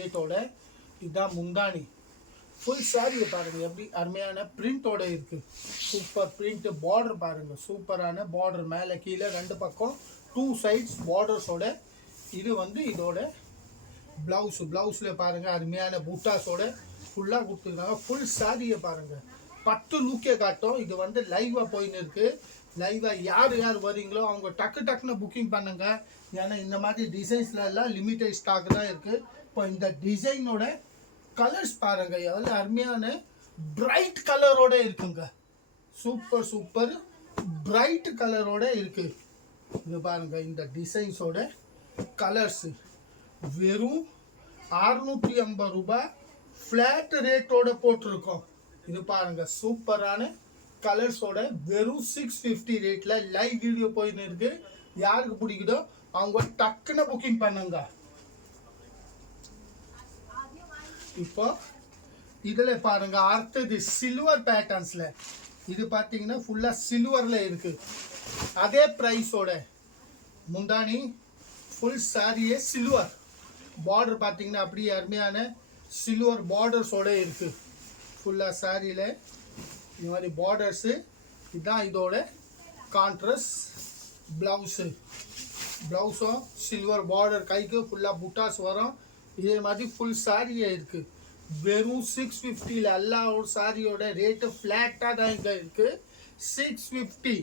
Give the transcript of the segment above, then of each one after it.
ரேட்டோட இதுதான் முந்தானி. ஃபுல் சாரியை பாருங்கள் எப்படி அருமையான பிரிண்டோட இருக்குது. Super print. பார்டர் பாருங்கள், சூப்பரான பார்டர், மேலே கீழே 2 பக்கம் 2 சைட்ஸ் பார்டர்ஸோட. இது வந்து இதோட ப்ளவுஸில் பாருங்கள் அருமையான பூட்டாஸோட ஃபுல்லாக கொடுத்துருக்காங்க. ஃபுல் சாரியை பாருங்கள், 10 லுக்கே காட்டும். இது வந்து லைவாக போயின்னு இருக்குது. லைவாக யார் வரீங்களோ அவங்க டக்குன்னு புக்கிங் பண்ணுங்க. ஏன்னா இந்த மாதிரி டிசைன்ஸ்ல எல்லாம் லிமிட்டட் ஸ்டாக் தான் இருக்குது. இப்போ இந்த டிசைனோட கலர்ஸ் பாருங்க, எவ்வளோ அருமையான பிரைட் கலரோட இருக்குங்க. சூப்பர் பிரைட் கலரோட இருக்கு. இது பாருங்க, இந்த டிசைன்ஸோட கலர்ஸ் வெறும் 650 ரூபாய் ஃப்ளாட் ரேட்டோட போட்டிருக்கோம். இது பாருங்க, சூப்பரான கலர்ஸோட வெறும் 650 ரேட்ல லைவ் வீடியோ போயின்னு இருக்கு. யாருக்கு பிடிக்குதோ அவங்க டக்குன்னு புக்கிங் பண்ணுங்க. இப்போ இதுல பாருங்க, அடுத்தது சில்வர் பேட்டர்ன்ஸ்ல. இது பார்த்தீங்கன்னா ஃபுல்லா சில்வர்ல இருக்கு. அதே பிரைஸோட முந்தானி ஃபுல் சாரியே சில்வர். பார்டர் பார்த்தீங்கன்னா அப்படியே அருமையான சில்வர் பார்டர்ஸோட இருக்கு. ஃபுல்லா சாரியில இந்த மாதிரி பார்டர்ஸு. இதுதான் இதோட கான்ட்ராஸ்ட் ப்ளவுஸும் சில்வர் பார்டர், கைக்கு ஃபுல்லாக புட்டாஸ் வரும். இதே மாதிரி ஃபுல் சாரியே இருக்குது. வெறும் 650ல் எல்லா ஒரு சாரியோட ரேட்டு ஃப்ளாட்டாக தான் இங்கே இருக்குது. 650.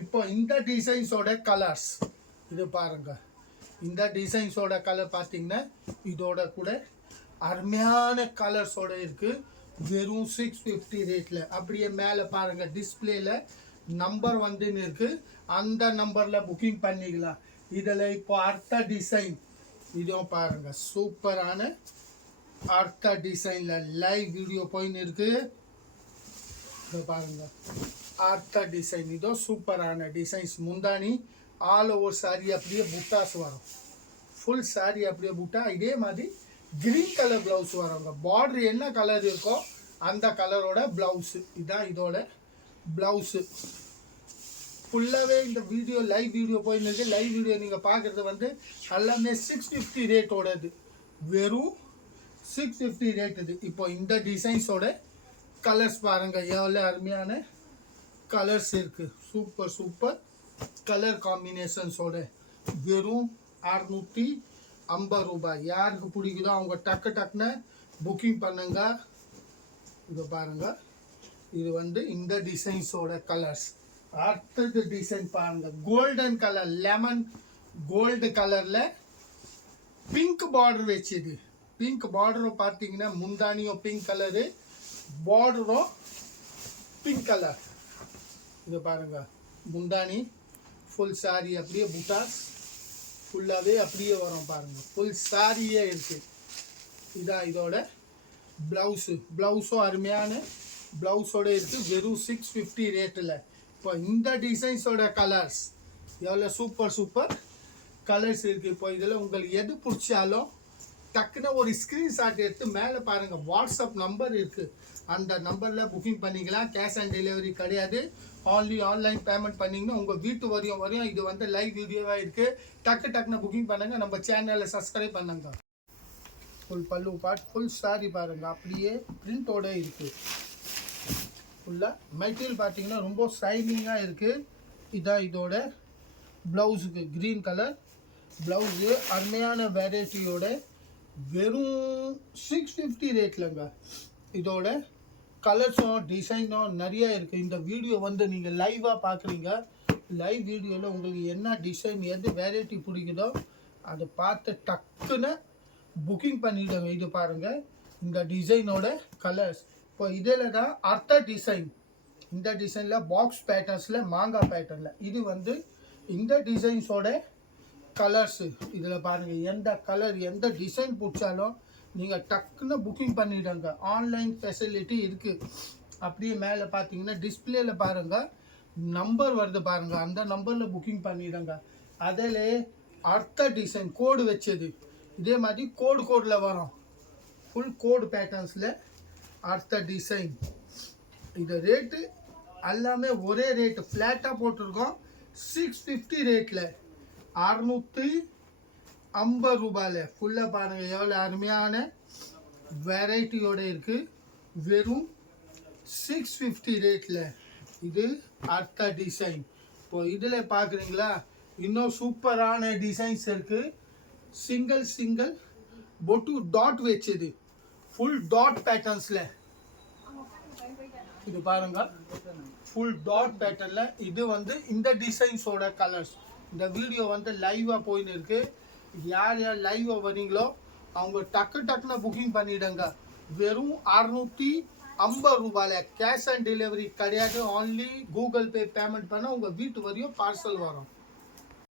இப்போ இந்த டிசைன்ஸோட கலர்ஸ் இது பாருங்க. இந்த டிசைன்ஸோட கலர் பார்த்தீங்கன்னா இதோட கூட அருமையான கலர்ஸோட இருக்குது. வெறும் 650 ரேட்டில். அப்படியே மேலே பாருங்கள், டிஸ்பிளேல நம்பர் வந்துன்னு இருக்குது. அந்த நம்பரில் புக்கிங் பண்ணிக்கலாம். இதில் இப்போ அடுத்த டிசைன் இதுவும் பாருங்கள், சூப்பரான அடுத்த டிசைனில் லைவ் வீடியோ போயின்னு இருக்குது. இதை பாருங்கள், அடுத்த டிசைன் இதோ சூப்பரான டிசைன்ஸ். முந்தானி ஆல் ஓவர் சாரி அப்படியே புட்டாஸ் வரும். ஃபுல் சாரி அப்படியே புட்டா. இதே மாதிரி கிரீன் கலர் ப்ளவுஸ் வருங்க. பார்டர் என்ன கலர் இருக்கோ அந்த கலரோட ப்ளவுஸு. இதுதான் இதோட ப்ளவுஸு. ஃபுல்லாகவே இந்த வீடியோ லைவ் வீடியோ போயின்னு இருக்கு. லைவ் வீடியோ நீங்கள் பார்க்குறது வந்து எல்லாமே 650 ரேட்டோடது. வெறும் 650 ரேட் இது. இப்போ இந்த டிசைன்ஸோட கலர்ஸ் பாருங்கள், எவ்வளோ அருமையான கலர்ஸ் இருக்குது. சூப்பர் கலர் காம்பினேஷன்ஸோட வெறும் 650 ரூபாய். யாருக்கு பிடிக்குதோ அவங்க டக்குன்னு புக்கிங் பண்ணுங்க. இதை பாருங்க, இது வந்து இந்த டிசைன்ஸோட கலர்ஸ். அடுத்தது டிசைன் பாருங்க, கோல்டன் கலர், லெமன் கோல்டு கலர்ல பிங்க் பார்டர் வச்சுது. பிங்க் பார்டரும் பார்த்தீங்கன்னா முந்தானியும் பிங்க் கலரு, பார்டரும் பிங்க் கலர். இது பாருங்க, முந்தானி ஃபுல் சாரி அப்படியே புட்டாஸ் ஃபுல்லாகவே அப்படியே வரும் பாருங்க. ஃபுல் சாரியே இருக்கு. இதான் இதோட ப்ளவுஸும் அருமையான ப்ளவுஸோட இருக்கு. வெறும் 650 ரேட்டில். இப்போ இந்த டிசைன்ஸோட கலர்ஸ் எவ்வளோ சூப்பர் கலர்ஸ் இருக்குது. இப்போ இதில் உங்களுக்கு எது பிடிச்சாலும் டக்குன்னு ஒரு ஸ்க்ரீன்ஷாட் எடுத்து மேலே பாருங்கள், வாட்ஸ்அப் நம்பர் இருக்குது. அந்த நம்பரில் புக்கிங் பண்ணிக்கலாம். கேஷ் ஆன் டெலிவரி கிடையாது. ஆன்லி ஆன்லைன் பேமெண்ட் பண்ணிங்கன்னா உங்கள் வீட்டு வரையும். இது வந்து லைவ் வீடியோவாக இருக்குது. டக்குன்னு புக்கிங் பண்ணுங்கள். நம்ம சேனலை சப்ஸ்கிரைப் பண்ணுங்க. ஃபுல் பல்லு பார்ட், ஃபுல் சாரி பாருங்கள் அப்படியே பிரிண்டோட இருக்குது. ஃபுல்லாக மெட்டீரியல் பார்த்தீங்கன்னா ரொம்ப ஷைனிங்காக இருக்குது. இதான் இதோட ப்ளவுஸுக்கு க்ரீன் கலர் ப்ளவுஸு. அருமையான வெரைட்டியோட வெறும் 650 ரேட்லங்க. இதோட கலர்ஸும் டிசைனும் நிறையா இருக்குது. இந்த வீடியோ வந்து நீங்கள் லைவாக பார்க்குறீங்க. லைவ் வீடியோவில் உங்களுக்கு என்ன டிசைன் எது வெரைட்டி பிடிக்குதோ அதை பார்த்து டக்குன்னு புக்கிங் பண்ணிவிடுங்க. இது பாருங்கள், இந்த டிசைனோட கலர்ஸ். இப்போ இதில் தான் அடுத்த டிசைன். இந்த டிசைனில் பாக்ஸ் பேட்டர்ன்ஸில் மாங்காய் பேட்டர்னில் இது வந்து இந்த டிசைன்ஸோட கலர்ஸு. இதில் பாருங்கள், எந்த கலர் எந்த டிசைன் பிடிச்சாலும் நீங்கள் டக்குன்னு புக்கிங் பண்ணிவிடுங்க. ஆன்லைன் ஃபெசிலிட்டி இருக்குது. அப்படியே மேலே பார்த்தீங்கன்னா டிஸ்பிளேல பாருங்கள் நம்பர் வருது பாருங்கள், அந்த நம்பரில் புக்கிங் பண்ணிவிடுங்க. அதில் அடுத்த டிசைன் கோடு வச்சது. இதே மாதிரி கோடில் வரும். ஃபுல் கோடு பேட்டர்ன்ஸில் அடுத்த டிசைன். இது ரேட்டு எல்லாமே ஒரே ரேட்டு ஃப்ளாட்டாக போட்டிருக்கோம். 650 ரேட்டில் 50 ரூபாயில் ஃபுல்லாக பாருங்கள் எவ்வளோ அருமையான வெரைட்டியோட இருக்குது. வெறும் 650 ரேட்டில் இது அடுத்த டிசைன். இப்போ இதில் பார்க்குறீங்களா இன்னும் சூப்பரான டிசைன்ஸ் இருக்குது. சிங்கிள் பொட்டு டாட் வச்சது ஃபுல் டாட் பேட்டர்ன்ஸில் இது பாருங்க. ஃபுல் டாட் பேட்டர்னில் இது வந்து இந்த டிசைன்ஸோட கலர்ஸ். இந்த வீடியோ வந்து லைவாக போயின்னு இருக்கு. யார் யார் லைவாக வரீங்களோ அவங்க டக்குன்னு புக்கிங் பண்ணிவிடுங்க. வெறும் 650 ரூபாயில் கேஷ் ஆன் டெலிவரி கிடையாது. ஆன்லி கூகுள் பே பேமெண்ட் பண்ண உங்கள் வீட்டு வரையும் பார்சல் வரும்.